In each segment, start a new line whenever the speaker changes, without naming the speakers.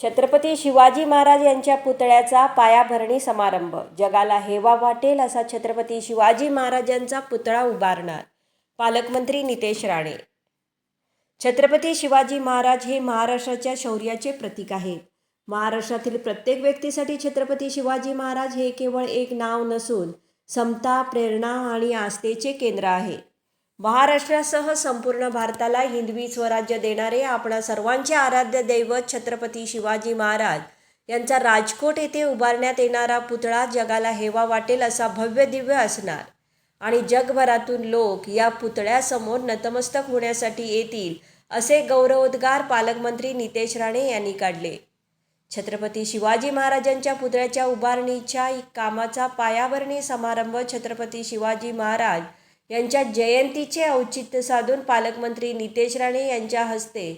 छत्रपती शिवाजी महाराज यांच्या पुतळ्याचा पायाभरणी समारंभ. जगाला हेवा वाटेल असा छत्रपती शिवाजी महाराजांचा पुतळा उभारणार. पालकमंत्री नितेश राणे. छत्रपती शिवाजी महाराज हे महाराष्ट्राच्या शौर्याचे प्रतीक आहेत महाराष्ट्रातील प्रत्येक व्यक्तीसाठी छत्रपती शिवाजी महाराज हे केवळ एक नाव नसून समता प्रेरणा आणि आस्थेचे केंद्र आहे. महाराष्ट्रासह संपूर्ण भारताला हिंदवी स्वराज्य देणारे आपणा सर्वांचे आराध्य दैवत छत्रपती शिवाजी महाराज यांचा राजकोट येथे उभारण्यात येणारा पुतळा जगाला हेवा वाटेल असा भव्य दिव्य असणार. आणि जगभरातून लोक या पुतळ्यासमोर नतमस्तक होण्यासाठी येतील असे गौरवोद्गार पालकमंत्री नितेश राणे यांनी काढले. छत्रपती शिवाजी महाराजांच्या पुतळ्याच्या उभारणीच्या कामाचा पायाभरणी समारंभ छत्रपती शिवाजी महाराज यांच्या जयंतीचे औचित्य साधून पालकमंत्री नितेश राणे यांच्या हस्ते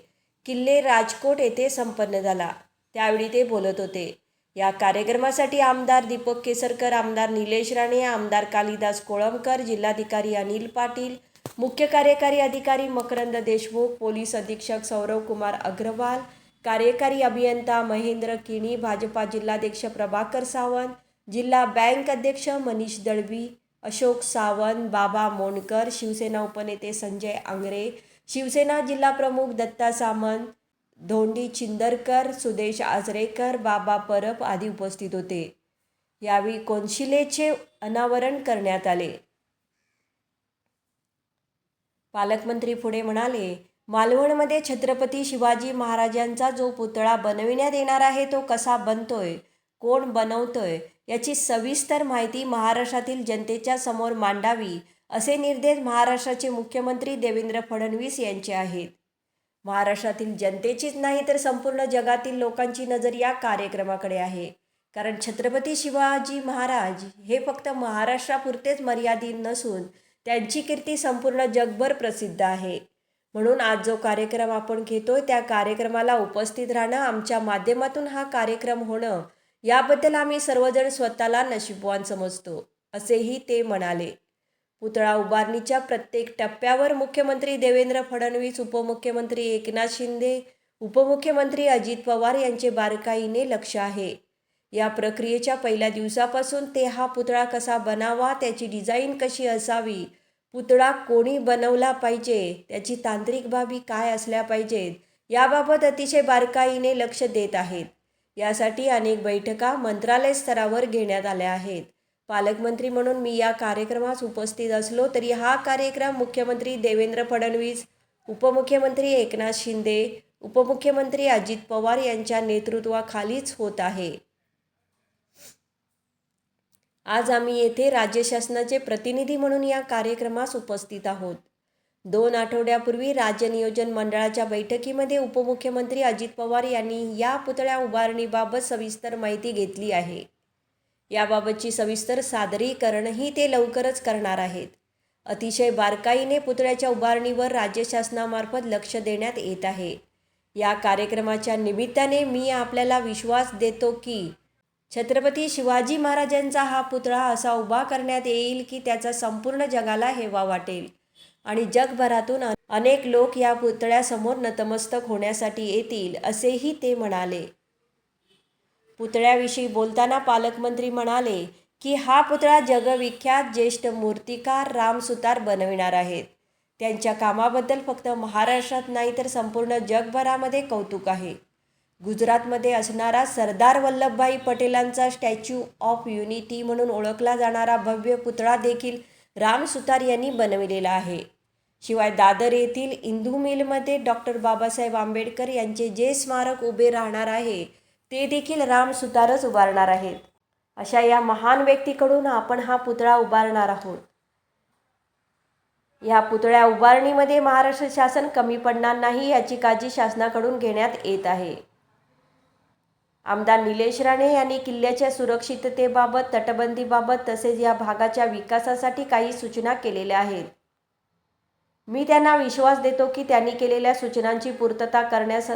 किल्ले राजकोट येथे संपन्न झाला. त्यावेळी ते बोलत होते. या कार्यक्रमासाठी आमदार दीपक केसरकर आमदार निलेश राणे आमदार कालिदास कोळंबकर जिल्हाधिकारी अनिल पाटील मुख्य कार्यकारी अधिकारी मकरंद देशमुख पोलीस अधीक्षक सौरव कुमार अग्रवाल कार्यकारी अभियंता महेंद्र किणी भाजपा जिल्हाध्यक्ष प्रभाकर सावंत जिल्हा बँक अध्यक्ष मनीष दळवी अशोक सावंत बाबा मोंडकर शिवसेना उपनेते संजय आंग्रे शिवसेना जिल्हा प्रमुख दत्ता सामंत धोंडी चिंदरकर सुदेश आजरेकर बाबा परब आदी उपस्थित होते. यावेळी कोनशिलेचे अनावरण करण्यात आले. पालकमंत्री पुढे म्हणाले मालवणमध्ये छत्रपती शिवाजी महाराजांचा जो पुतळा बनविण्यात येणार आहे तो कसा बनतोय? कोण बनवतोय? याची सविस्तर माहिती महाराष्ट्रातील जनतेच्या समोर मांडावी असे निर्देश महाराष्ट्राचे मुख्यमंत्री देवेंद्र फडणवीस यांचे आहेत. महाराष्ट्रातील जनतेचीच नाही तर संपूर्ण जगातील लोकांची नजर या कार्यक्रमाकडे आहे. कारण छत्रपती शिवाजी महाराज हे फक्त महाराष्ट्रापुरतेच मर्यादित नसून त्यांची कीर्ती संपूर्ण जगभर प्रसिद्ध आहे. म्हणून आज जो कार्यक्रम आपण घेतोय त्या कार्यक्रमाला उपस्थित राहणं आमच्या माध्यमातून हा कार्यक्रम होणं याबद्दल आम्ही सर्वजण स्वतःला नशीबवान समजतो असेही ते म्हणाले. पुतळा उभारणीच्या प्रत्येक टप्प्यावर मुख्यमंत्री देवेंद्र फडणवीस उपमुख्यमंत्री एकनाथ शिंदे उपमुख्यमंत्री अजित पवार यांचे बारकाईने लक्ष आहे. या प्रक्रियेच्या पहिल्या दिवसापासून ते हा पुतळा कसा बनावा त्याची डिझाईन कशी असावी पुतळा कोणी बनवला पाहिजे त्याची तांत्रिक बाबी काय असल्या पाहिजेत याबाबत अतिशय बारकाईने लक्ष देत आहेत. यासाठी अनेक बैठका मंत्रालय स्तरावर घेण्यात आल्या आहेत. पालकमंत्री म्हणून मी या कार्यक्रमास उपस्थित असलो तरी हा कार्यक्रम मुख्यमंत्री देवेंद्र फडणवीस उपमुख्यमंत्री एकनाथ शिंदे उपमुख्यमंत्री अजित पवार यांच्या नेतृत्वाखालीच होत आहे. आज आम्ही येथे राज्य शासनाचे प्रतिनिधी म्हणून या कार्यक्रमास उपस्थित आहोत. दोन आठवड्यापूर्वी राज्य नियोजन मंडळाच्या बैठकीमध्ये उपमुख्यमंत्री अजित पवार यांनी या पुतळ्या उभारणीबाबत सविस्तर माहिती घेतली आहे. याबाबतची सविस्तर सादरीकरणही ते लवकरच करणार आहेत. अतिशय बारकाईने पुतळ्याच्या उभारणीवर राज्य शासनामार्फत लक्ष देण्यात येत आहे. या कार्यक्रमाच्या निमित्ताने मी आपल्याला विश्वास देतो की छत्रपती शिवाजी महाराजांचा हा पुतळा असा उभा करण्यात येईल की त्याचा संपूर्ण जगाला हेवा वाटेल. आणि जगभरातून अनेक लोक या पुतळ्यासमोर नतमस्तक होण्यासाठी येतील असेही ते म्हणाले. पुतळ्याविषयी बोलताना पालकमंत्री म्हणाले की हा पुतळा जगविख्यात ज्येष्ठ मूर्तिकार राम सुतार बनविणार आहेत. त्यांच्या कामाबद्दल फक्त महाराष्ट्रात नाही तर संपूर्ण जगभरामध्ये कौतुक आहे. गुजरातमध्ये असणारा सरदार वल्लभभाई पटेलांचा स्टॅच्यू ऑफ युनिटी म्हणून ओळखला जाणारा भव्य पुतळा देखील राम सुतार यांनी बनविलेला आहे. शिवाय दादर येथील इंदू मिलमध्ये डॉक्टर बाबासाहेब आंबेडकर यांचे जे स्मारक उभे राहणार आहे ते देखील राम सुतारच उभारणार आहेत अशा या महान व्यक्तीकडून आपण हा पुतळा उभारणार आहोत. या पुतळ्या उभारणीमध्ये महाराष्ट्र शासन कमी पडणार नाही याची काळजी शासनाकडून घेण्यात येत आहे. आमदार निलेश राणे यांनी किल्ल्याच्या सुरक्षिततेबाबत तटबंदीबाबत तसेच या भागाच्या विकासासाठी काही सूचना केलेल्या आहेत. मी त्यांना विश्वास देतो की त्यांनी केलेल्या सूचनांची पूर्तता करण्यास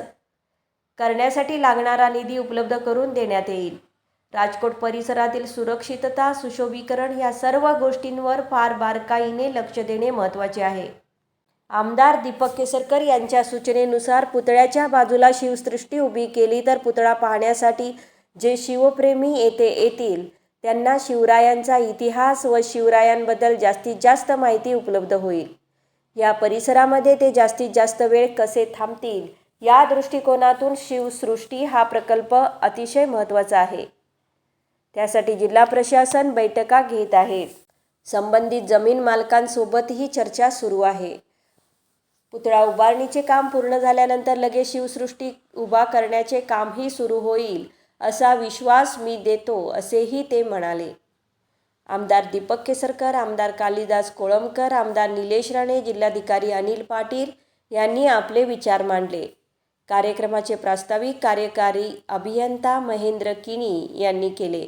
करण्यासाठी लागणारा निधी उपलब्ध करून देण्यात येईल. राजकोट परिसरातील सुरक्षितता सुशोभीकरण या सर्व गोष्टींवर फार बारकाईने लक्ष देणे महत्त्वाचे आहे. आमदार दीपक केसरकर यांच्या सूचनेनुसार पुतळ्याच्या बाजूला शिवसृष्टी उभी केली तर पुतळा पाहण्यासाठी जे शिवप्रेमी येथे येतील त्यांना शिवरायांचा इतिहास व शिवरायांबद्दल जास्तीत जास्त माहिती उपलब्ध होईल. या परिसरामध्ये ते जास्तीत जास्त वेळ कसे थांबतील या दृष्टिकोनातून शिवसृष्टी हा प्रकल्प अतिशय महत्त्वाचा आहे. त्यासाठी जिल्हा प्रशासन बैठका घेत आहे. संबंधित जमीन मालकांसोबतही चर्चा सुरू आहे. पुतळा उभारणीचे काम पूर्ण झाल्यानंतर लगेच शिवसृष्टी उभा करण्याचे कामही सुरू होईल असा विश्वास मी देतो असेही ते म्हणाले. आमदार दीपक केसरकर आमदार कालिदास कोळंबकर आमदार निलेश राणे जिल्हाधिकारी अनिल पाटील यांनी आपले विचार मांडले. कार्यक्रमाचे प्रास्ताविक कार्यकारी अभियंता महेंद्र किनी यांनी केले.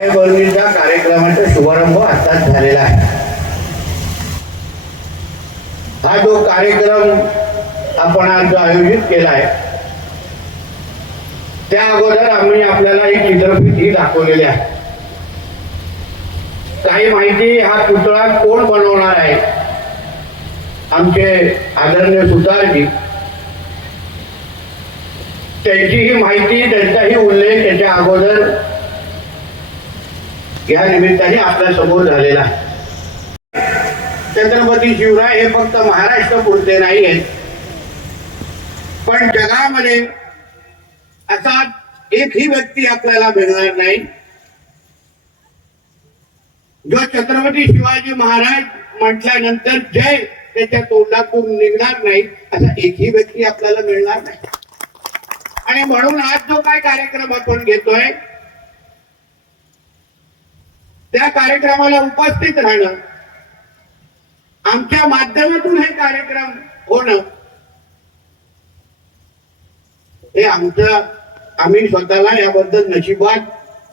कार्यक्रमाचा शुभारंभ आताच झालेला आहे. हा जो कार्यक्रम आपण आज आयोजित केला आहे त्या अगोदर आम्ही आपल्याला एक चित्रफिती दाखवलेली आहे. काही माहिती हा पुतळा कोण बनवणार आहे? आमचे आदरणीय सुतारजी. त्यांचीही माहिती त्यांचाही उल्लेख त्याच्या अगोदर या निमित्ताने आपल्यासमोर झालेला आहे. छत्रपती शिवराय हे फक्त महाराष्ट्र पुरते नाही आहेत. पण जगामध्ये असा एकही व्यक्ती आपल्याला मिळणार नाही. जो छत्रपती शिवाजी महाराज म्हटल्यानंतर जय त्याच्या तोंडातून निघणार नाही असा एकही व्यक्ती आपल्याला मिळणार नाही. आणि म्हणून आज जो काय कार्यक्रम आपण घेतोय त्या कार्यक्रमाला उपस्थित राहणं आमच्या माध्यमातून हे कार्यक्रम होणं. हे आमचं आम्ही स्वतःला याबद्दल नशिबात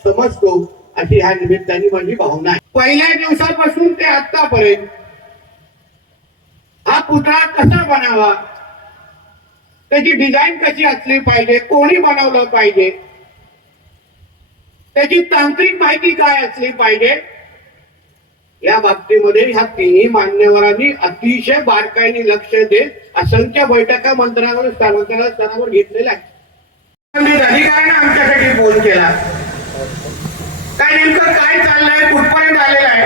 समजतो अशी ह्या निमित्ताने माझी भावना आहे. पहिल्या दिवसापासून ते आतापर्यंत हा पुतळा कसा बनावा? त्याची डिझाईन कशी असली पाहिजे? कोणी बनवलं पाहिजे? त्याची तांत्रिक माहिती काय असली पाहिजे? या बाबतीमध्ये ह्या तिन्ही मान्यवरांनी अतिशय बारकाईने लक्ष देत असंख्य बैठका मंत्रावर स्तरावर स्तरावर घेतलेल्या आहेत. संबंधित आमच्यासाठी फोन केला. काय नेमकं काय चाललंय कुठपर्यंत आलेलं आहे?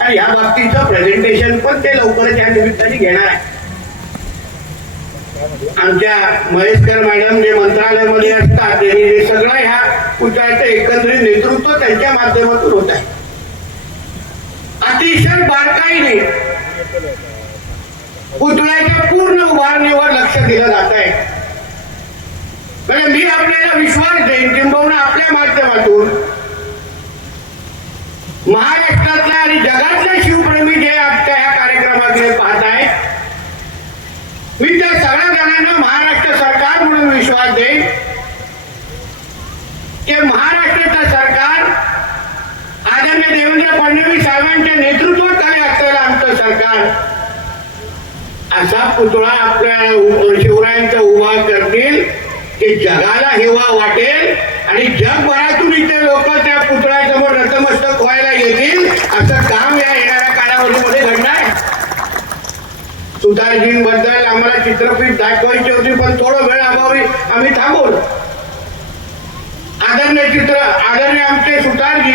आणि या बाबतीचं प्रेझेंटेशन पण ते लवकरच या निमित्ताने घेणार आहे. आमच्या महेशकर मॅडम जे मंत्रालयामध्ये असतात त्यांनी सगळं ह्या पुतळ्याचं एकंदरीत नेतृत्व त्यांच्या माध्यमातून होत आहे. अतिशय बारकाईने पुतळ्याच्या पूर्ण उभारणीवर लक्ष दिलं जात आहे म्हणजे मी आपल्याला विश्वास देईन किंबहुना आपल्या माध्यमातून महाराष्ट्रातल्या आणि जगातले शिवप्रेमी जे आमच्या ह्या कार्यक्रमाकडे पाहत आहेत मी त्या सगळ्या जणांना महाराष्ट्र सरकार म्हणून विश्वास देईन की महाराष्ट्राचं सरकार आदरणीय देवेंद्र साहेबांच्या नेतृत्वात आले असलेलं आमचं सरकार असा पुतळा आपल्या शिवरायांचा उभा करतील की जगाला हेवा वाटेल आणि जगभरातून इथे लोक त्या पुतळ्यासमोर नतमस्तक व्हायला येतील असं काम या येणाऱ्या कालावधीमध्ये घडणार. सुधारजींबद्दल आम्हाला चित्रफित दाखवायची होती पण थोडं वेळ अभावी आम्ही थांबवलो. आदरणीय चित्र आदरणीय आमचे सुतारजी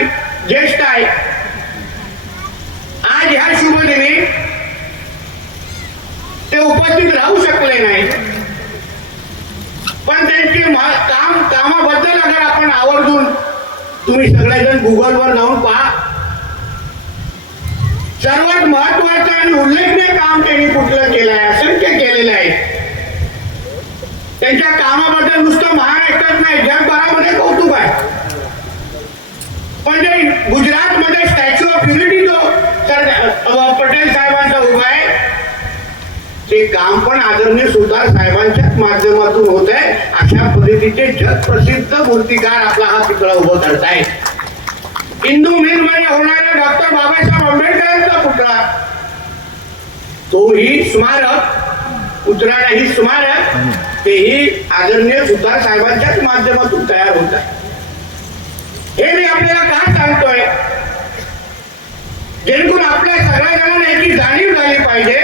ज्येष्ठ आहे आज ह्या शुभदिनी ते उपस्थित राहू शकले नाही. पण त्यांचे काम कामाबद्दल अगर आपण आवर्जून तुम्ही सगळेजण गुगलवर जाऊन पहा. सर्वात महत्वाचं आणि उल्लेखनीय काम त्यांनी कुठलं केलं आहे असंख्य केलेलं आहे. त्यांच्या कामाबद्दल नुसतं महाराष्ट्रात नाही जगभरामध्ये कौतुक आहे. म्हणजे गुजरातमध्ये स्टॅच्यू ऑफ युनिटी जो सर पटेल साहेबांनी ते काम पण आदरणीय सुतार साहेबांच्याच माध्यमातून होत आहे. अशा पद्धतीचे जगप्रसिद्ध मूर्तिकार आपला हा पुतळा उभं करताय हिंदू मध्ये होणाऱ्या डॉक्टर बाबासाहेब आंबेडकरांचा पुतळा. तोही स्मारक उतराणाही स्मारक तेही आदरणीय सुतार साहेबांच्याच माध्यमातून तयार होत आहे. हे मी आपल्याला का सांगतोय? जेणेकरून आपल्या सगळ्या जणांना याची जाणीव झाली पाहिजे.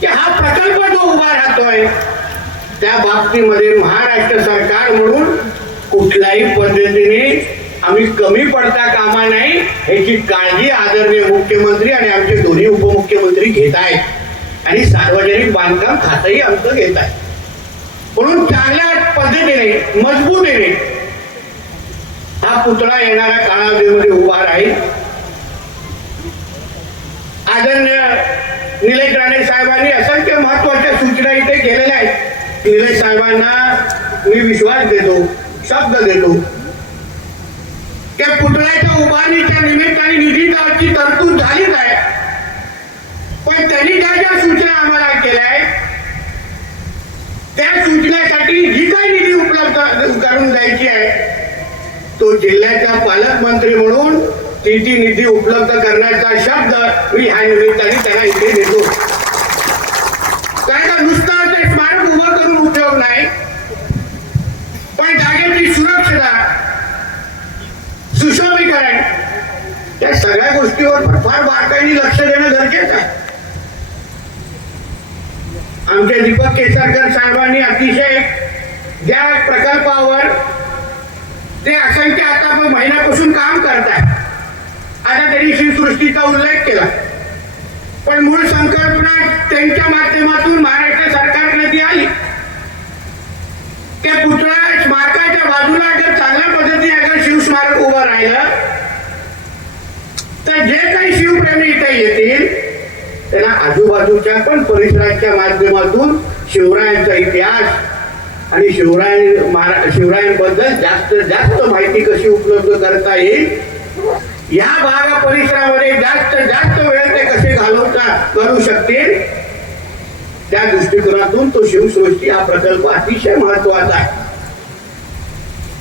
की हा प्रकल्प जो उभा राहतोय त्या बाबतीमध्ये महाराष्ट्र सरकार म्हणून कुठल्याही पद्धतीने आम्ही कमी पडता कामा नाही ह्याची काळजी आदरणीय मुख्यमंत्री आणि आमचे दोन्ही उपमुख्यमंत्री घेत आहेत. आणि सार्वजनिक बांधकाम खातंही आमचं घेत आहे म्हणून चांगल्या पद्धतीने मजबूतीने हा पुतळा येणाऱ्या काळामध्ये उभा राहील. आदरणीय निलेश राणे साहेबांनी असंख्य महत्त्वाच्या सूचना इथे केलेल्या आहेत. निलेश साहेबांना मी विश्वास देतो शब्द देतो. त्या पुतळ्याच्या उभारणीच्या निमित्ताने निधीची तरतूद झालीच आहे. पण त्यांनी ज्या ज्या सूचना आम्हाला केल्या आहेत त्या सूचनेसाठी जी काही निधी उपलब्ध करून द्यायची आहे तो जिल्ह्याचा पालकमंत्री म्हणून ती निधी उपलब्ध करण्याचा शब्द मी ह्या निमित्ताने त्याला इथे देतो. कारण का नुसतं ते स्मारक उभं करून उपयोग नाही. पण जागेची सुरक्षता सुशोभीकरण या सगळ्या गोष्टीवर फार बारकाईने लक्ष देणं गरजेचं आहे. आमच्या दीपक केसरकर साहेबांनी अतिशय ज्या प्रकल्पावर ते असंख्य आता महिन्यापासून काम करताय आता त्यांनी श्रीसृष्टीचा उल्लेख केला. पण मूळ संकल्पना त्यांच्या माध्यमातून महाराष्ट्र सरकारकडे ती आली त्या पुतळा स्मारकाच्या बाजूला जर चांगल्या पद्धतीने अगर शिवस्मारक उभं राहिलं तर जे काही शिवप्रेमी इथे येतील त्यांना आजूबाजूच्या पण परिसराच्या माध्यमातून शिवरायांचा इतिहास आणि शिवराय महारा शिवरायांबद्दल जास्त जास्त माहिती कशी उपलब्ध करता येईल या बारा परिसरामध्ये जास्त जास्त वेळ ते कसे घालवतात करू शकतील? त्या दृष्टिकोनातून तो शिवसृष्टी हा प्रकल्प अतिशय महत्त्वाचा आहे.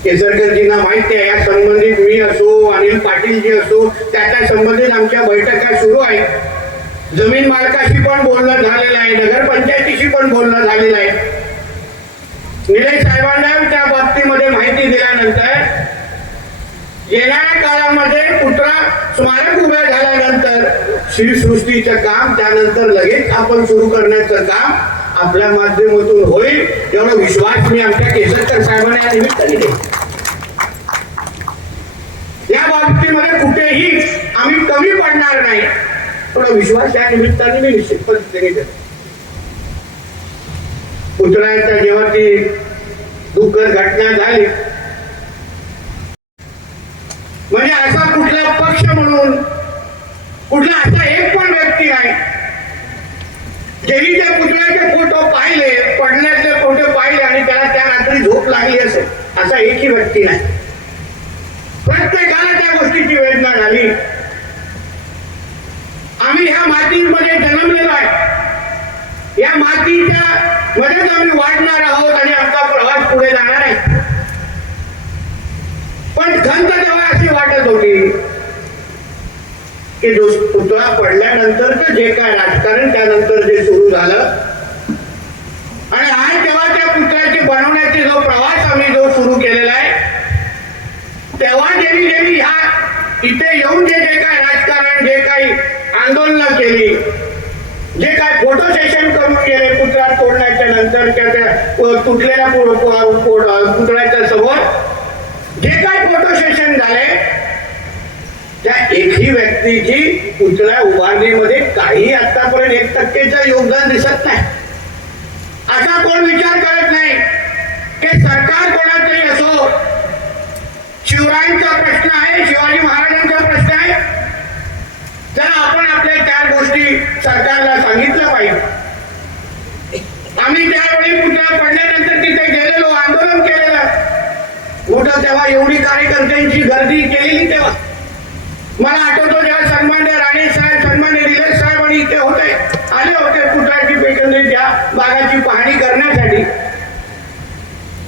केसरकरजींना माहिती आहे या संबंधित मी असो अनिल पाटीलजी असो त्या त्या संबंधित आमच्या बैठका सुरू आहेत. जमीन मालकाशी पण बोलणं झालेलं आहे नगरपंचायतीशी पण बोलणं झालेलं आहे. निलेश साहेबांना त्या बाबतीमध्ये माहिती दिल्यानंतर येणाऱ्या काळामध्ये कुत्रा स्मारक उभ्या झाल्यानंतर श्रीसृष्टीचं काम त्यानंतर लगेच आपण सुरू करण्याचं काम आपल्या माध्यमातून होईल एवढा विश्वास मी आमच्या केसरकर साहेबांना या निमित्ताने या बाबतीमध्ये कुठेही आम्ही कमी पडणार नाही. थोडा विश्वास या निमित्ताने मी निश्चित पद्धतीने देतो. पुतळ्याच्या जेव्हा ती दुःखद घटना झाली म्हणजे असा कुठला पक्ष म्हणून कुठला असा एक पण व्यक्ती नाही ज्यांनी पुतळ्याचे फोटो पाहिले पडण्यातले फोटो पाहिले आणि त्याला त्या रात्री झोप लागली असेल असा एकही व्यक्ती नाही. प्रत्येकाला त्या गोष्टीची वेदना झाली. आम्ही ह्या मातीमध्ये जन्मलेलो आहे. या मातीच्या मध्येच आम्ही वाढणार आहोत आणि आमचा प्रवास पुढे जाणार आहे. पण खंत तेव्हा की पुतळा पडल्यानंतरच जे काय राजकारण त्यानंतर जे सुरू झालं. आणि आज तेव्हा त्या पुतळ्याचे बनवण्याचे जो प्रवास आम्ही जो सुरू केलेला आहे तेव्हा ज्यांनी ज्यांनी ह्या इथे येऊन जे जे काय राजकारण जे काही आंदोलनं केली जे काय फोटो सेशन करून गेले पुतळा तोडण्याच्या नंतर त्या त्या तुटलेल्या पुतळ्याच्या समोर जे काय फोटो सेशन झाले त्या एकही व्यक्तीची पुतळ्या उभारणीमध्ये काही आतापर्यंत एक टक्केचं योगदान दिसत नाही. असा कोण विचार करत नाही की सरकार कोणाचंही असो शिवरायांचा प्रश्न आहे शिवाजी महाराजांचा प्रश्न आहे. तर आपण आपल्या चार गोष्टी सरकारला सांगितलं पाहिजे. आम्ही त्यावेळी पुतळा पडल्यानंतर तिथे गेलेलो आंदोलन केलेलं. कुठं तेव्हा एवढी कार्यकर्त्यांची गर्दी केलेली तेव्हा. मला आठवतो ज्या सन्मान्य राणे साहेब सन्मान्य निलेश साहेब आणि इथे होते आले होते पुतळ्याची पेकंदरी त्या भागाची पाहणी करण्यासाठी.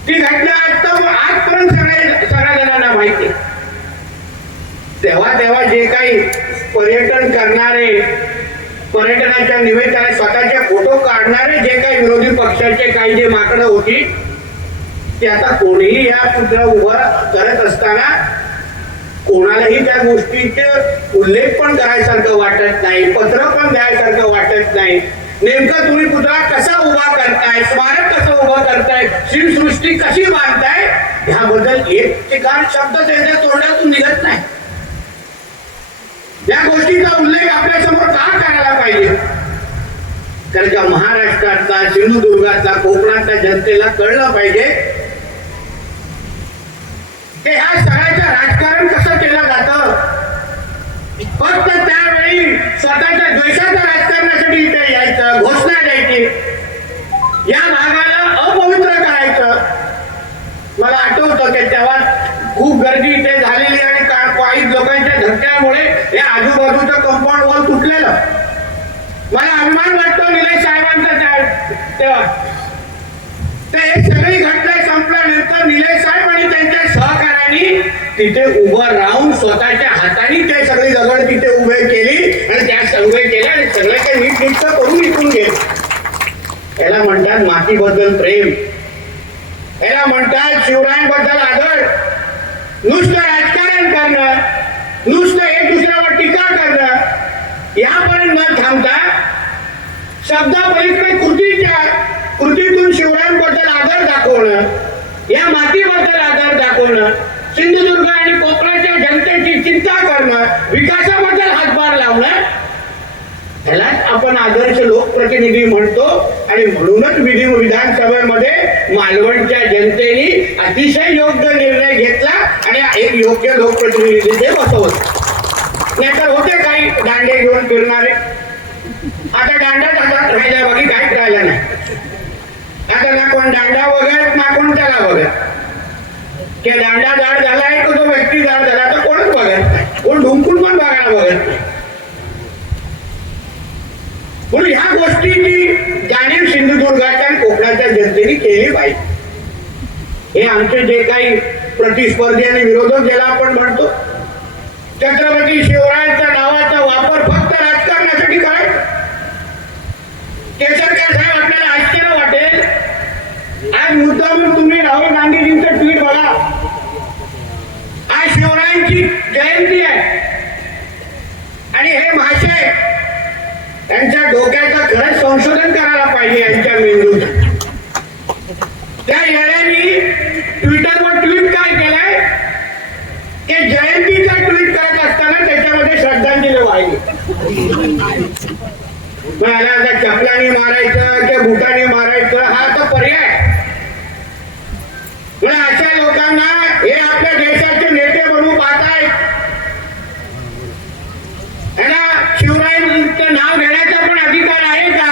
ती घटना आता आजपर्यंत सगळ्या सगळ्या जणांना माहिती तेव्हा तेव्हा जे काही पर्यटन करणारे पर्यटनाच्या निमित्ताने स्वतःचे फोटो काढणारे जे काही विरोधी पक्षाचे काही जे माकडं होती ते आता कोणीही या पुतळा उभा करत असताना कोणालाही त्या गोष्टीचे उल्लेख पण करायसारखं वाटत नाही पत्र पण द्यायसारखं वाटत नाही. नेमकं तुम्ही पुतळा कसा उभा करताय स्मारक कसं उभं करताय शिवसृष्टी कशी बांधताय ह्याबद्दल एक ठिकाण शब्द त्यांच्या तोंडातून निघत नाही. या गोष्टीचा उल्लेख आपल्यासमोर का करायला पाहिजे? कारण का महाराष्ट्रातला सिंधुदुर्गातला कोकणातल्या जनतेला कळलं पाहिजे? ते ह्या सगळ्याचं राजकारण कसं तिथे उभं राहून स्वतःच्या हाताने ते सगळी दगड तिथे उभे केली आणि त्या सगळे केल्या आणि सगळं नीट नीट करून विकून गेले. याला म्हणतात मातीबद्दल प्रेम. याला म्हणतात शिवरायांबद्दल आदर. नुसतं राजकारण करणं नुसतं एक दुसऱ्यावर टीका करणं यापर्यंत न थांबता शब्दापलीकडे कृतीच्या कृतीतून शिवरायांबद्दल आदर दाखवणं या मातीबद्दल आदर दाखवणं आणि कोकणाच्या जनतेची चिंता करणं विकासाबद्दल हातभार लावणं ह्यालाच आपण आदर्श लोकप्रतिनिधी म्हणतो. आणि म्हणूनच विधी विधानसभेमध्ये मालवणच्या जनतेने अतिशय योग्य निर्णय घेतला आणि एक योग्य लोकप्रतिनिधी ते बसवत नाहीतर होते काही दांडे घेऊन फिरणारे. आता दांडा हातात राहिल्या बाकी काहीच राहिलं नाही. आता ना कोण दांडा वगैरे ना कोण त्याला वगैरे की दांडा झाड झालाय तो तो व्यक्ती जाड झाला तर कोणच बघत नाही कोण ढुंकून पण बघायला बघत नाही म्हणून ह्या गोष्टीची जाणीव सिंधुदुर्गाच्या कोकणाच्या जनतेने केली पाहिजे. हे आमचे जे काही प्रतिस्पर्धी आणि विरोधक ज्याला आपण म्हणतो छत्रपती शिवरायांच्या नावाचा वापर फक्त राजकारणासाठी करायचा. केसरकर साहेब आपल्याला आश्चर्य वाटेल. आज मुद्दामून तुम्ही राहुल गांधीजींचं ट्विट बघा आज शिवरायांची जयंती आहे आणि हे भाषे त्यांच्या डोक्याचं खरंच संशोधन करायला पाहिजे यांच्या मेंदूत त्या येण्यानी ट्विटरवर ट्विट काय केलंय? की जयंतीचा ट्विट करत असताना त्याच्यामध्ये श्रद्धांजली वाहिली. मग याला आता चपलाने मारायचं किंवा बुटाने मारायचं हा तो पर्याय. अशा लोकांना हे आपल्या देशाचे नेते बनवू पाहतायत यांना शिवरायांचं नाव घेण्याचा पण अधिकार आहे का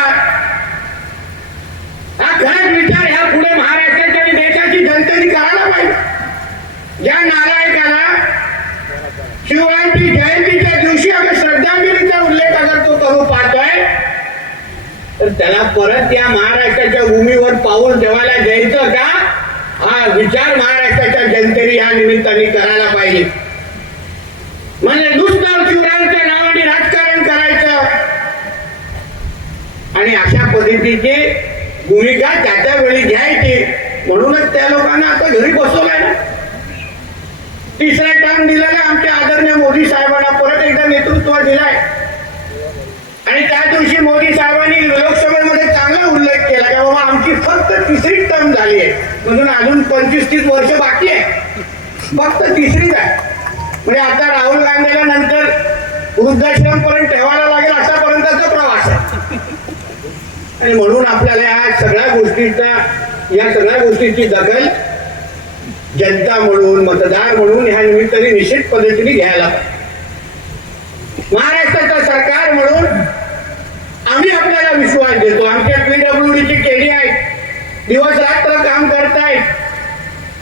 हा खराच विचार ह्या पुढे महाराष्ट्राच्या आणि देशाची जनतेने करायला पाहिजे या नालायकाला शिवरायांची जयंतीच्या दिवशी आम्ही श्रद्धांजलीचा उल्लेख अगर तो करू पाहतोय तर त्याला परत या महाराष्ट्राच्या भूमीवर पाऊल ठेवायला द्यायचं का? हा विचार महाराष्ट्राच्या जनतेने या निमित्ताने करायला पाहिजे. म्हणजे नुसतं शिवरायांच्या नावाने राजकारण करायचं. आणि अशा पद्धतीची भूमिका त्या त्या वेळी घ्यायची. म्हणूनच त्या लोकांना आता घरी बसवलंय ना. तिसरा टर्म दिलेला आमच्या आदरणीय मोदी साहेबांना परत एकदा नेतृत्व दिलाय. आणि त्या दिवशी मोदी साहेबांनी लोकसभेमध्ये चांगला उल्लेख केला की बाबा आमची फक्त तिसरी टर्म झाली आहे. म्हणून अजून पंचवीस तीस वर्ष बाकी आहे. फक्त तिसरीच आहे. म्हणजे आता राहुल गांधीला नंतर वृद्धाश्रम पर्यंत ठेवायला लागेल असापर्यंतचा प्रवास आहे. आणि म्हणून आपल्याला या सगळ्या गोष्टींचा या सगळ्या गोष्टींची दखल जनता म्हणून मतदार म्हणून ह्या निमित्ताने निश्चित पद्धतीने घ्यायला महाराष्ट्राचा महाराष्ट्राचं सरकार म्हणून आम्ही आपल्याला विश्वास देतो. आमच्या पीडब्ल्यूडीची केली आहेत दिवस रात्र काम करतायत.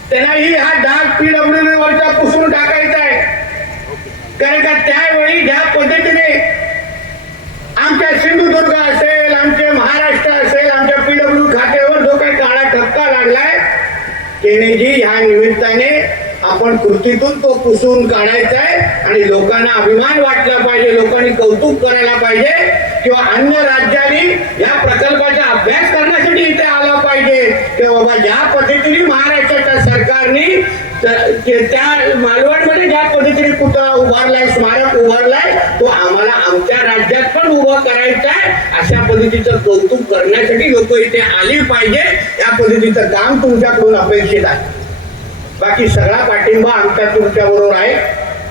त्यांनाही हा डाग पीडब्ल्यूडी वरचा पुसून टाकायचा आहे. कारण का त्यावेळी ज्या पद्धतीने आमच्या सिंधुदुर्ग जी ह्या निमित्ताने आपण कृतीतून तो पुसून काढायचा आहे आणि लोकांना अभिमान वाटला पाहिजे लोकांनी कौतुक करायला पाहिजे किंवा अन्य राज्यांनी या प्रकल्पाचा अभ्यास करण्यासाठी इथे आला पाहिजे. की बाबा ज्या पद्धतीने त्या मालवणमध्ये ज्या पद्धतीने पुतळा उभारलाय स्मारक उभारलाय तो आम्हाला आमच्या राज्यात पण उभं करायचा आहे. अशा पद्धतीचं कौतुक करण्यासाठी लोक इथे आली पाहिजे. या पद्धतीचं काम तुमच्याकडून अपेक्षित आहे. बाकी सगळा पाठिंबा आमच्या तुमच्या बरोबर आहे.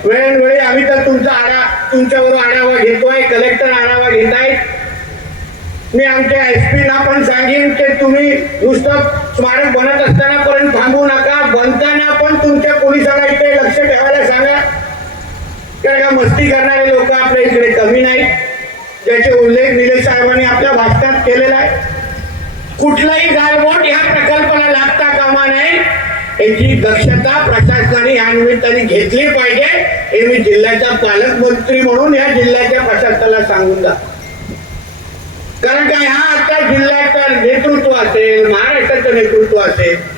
वेळोवेळी आम्ही तर तुमचा आढा तुमच्याबरोबर आढावा घेतोय कलेक्टर आढावा घेत आहेत मी आमच्या एस ला पण सांगेन की तुम्ही नुसतं स्मारक बनत असताना पर्यंत थांबू नका बनताना तुमच्या पोलिसांना इकडे लक्ष ठेवायला सांगा. कारण का मस्ती करणारे लोक आपल्या इकडे कमी नाहीत. ज्याचे उल्लेख निलेश साहेबांनी आपल्या भाषणात केलेला आहे. कुठलाही गालबोट ह्या प्रकल्पाला लागता कामा नये. याची दक्षता प्रशासनाने या निमित्ताने घेतली पाहिजे. हे मी जिल्ह्याचा पालकमंत्री म्हणून या जिल्ह्याच्या प्रशासनाला सांगून जा कारण का ह्या आता जिल्ह्याचं नेतृत्व असेल महाराष्ट्राचं नेतृत्व असेल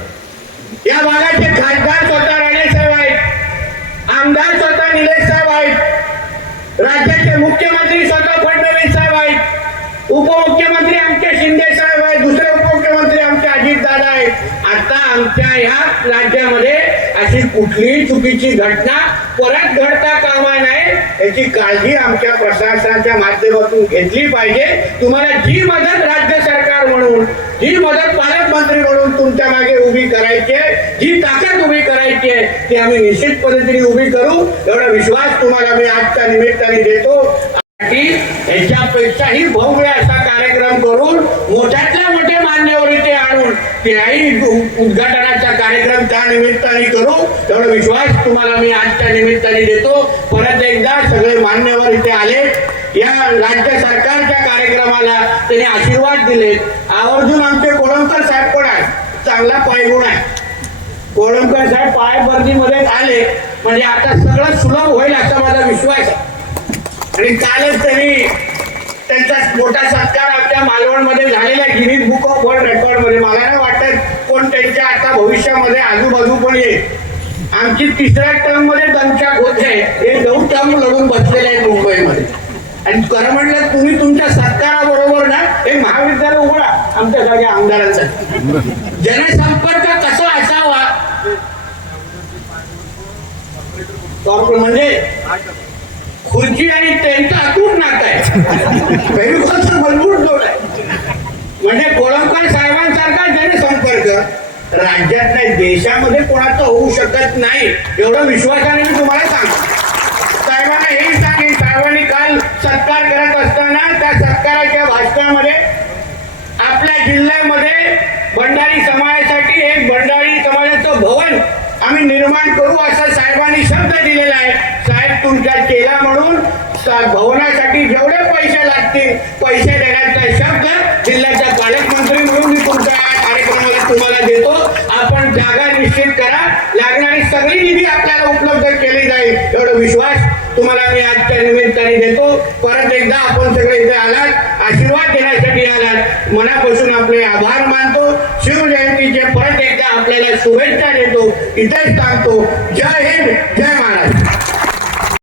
या भागाचे खासदार स्वतः राणे साहेब आहेत. आमदार स्वतः निलेश साहेब आहेत. राज्याचे मुख्यमंत्री स्वतः फडणवीस साहेब आहेत. उपमुख्यमंत्री आमचे शिंदे साहेब आहेत. दुसरे उपमुख्यमंत्री आमचे अजित दादा आहेत. आता आमच्या ह्या राज्यामध्ये अशी कुठलीही चुकीची घटना परत घडता कामा नये याची काळजी आमच्या प्रशासनाच्या माध्यमातून घेतली पाहिजे. तुम्हाला जी मदत राज्य सरकार म्हणून ही मदत पालकमंत्री म्हणून तुमच्या मागे उभी करायची आहे जी ताकद उभी करायची आहे ती आम्ही निश्चित पद्धतीने उभी करू. एवढा विश्वास तुम्हाला मी आजच्या निमित्ताने देतो. याच्यापेक्षाही भव्य असा कार्यक्रम करून मोठ्यातल्या मोठे मान्यवर इथे आणून त्याही उद्घाटनाचा कार्यक्रम त्या निमित्ताने करू. एवढा विश्वास तुम्हाला मी आजच्या निमित्ताने देतो. परत एकदा सगळे मान्यवर इथे आले. या राज्य सरकारच्या कार्यक्रमाला त्यांनी आशीर्वाद दिले. आवर्जून आमचे कोळंबकर साहेब पण आहेत. चांगला पायगुण आहे. कोळंबकर साहेब पायबर्दीमध्ये आले. म्हणजे आता सगळं सुलभ होईल असा माझा विश्वास आहे. आणि कालच त्यांनी त्यांचा मोठा सत्कार आपल्या मालवणमध्ये झालेला गिनीज बुक ऑफ वर्ल्ड रेकॉर्डमध्ये. मला नाही वाटत कोण त्यांच्या आता भविष्यामध्ये आजूबाजू पण येईल. आमची तिसऱ्या टर्ममध्ये दंचा होते हे नऊ टर्म लढून बसलेले आहेत मुंबईमध्ये. आणि खरं म्हणलं तुम्ही तुमच्या सत्काराबरोबर ना हे महाविद्यालय उघडा आमच्या गावच्या आमदारांचा जनसंपर्क कसा असावा? म्हणजे खुर्ची आणि त्यांचा अतूट नातं आहे. फेविकॉलचा मजबूत जोड आहे. म्हणजे कोळंबकर साहेबांसारखा जनसंपर्क राज्यात नाही देशामध्ये कोणाचा होऊ शकत नाही एवढं विश्वासाने मी तुम्हाला सांगतो. साहेबांना हेही सांगेन साहेबांनी काल सत्कार करत असताना त्या सत्काराच्या भाषणामध्ये आपल्या जिल्ह्यामध्ये भंडारी समाजासाठी एक भंडारी समाजाचं भवन आम्ही निर्माण करू असा साहेबांनी शब्द दिलेला आहे. साहेब तुमच्या केला म्हणून भवनासाठी जेवढे पैसे लागतील पैसे देण्याचा शब्द जिल्ह्याच्या पालकमंत्री म्हणून मी तुमच्या कार्यक्रमाला तुम्हाला देतो. आपण जागा निश्चित करा. लागणारी सगळी निधी आपल्याला उपलब्ध केली जाईल. एवढा विश्वास तुम्हाला मी आजच्या निमित्ताने देतो. परत एकदा आपण सगळे इथे आलात. आशीर्वाद देण्यासाठी मनापासून आपले आभार मानतो. शिवजयंतीचे परत एकदा आपल्याला शुभेच्छा देतो. इथेच सांगतो जय हिंद. जय महाराष्ट्र.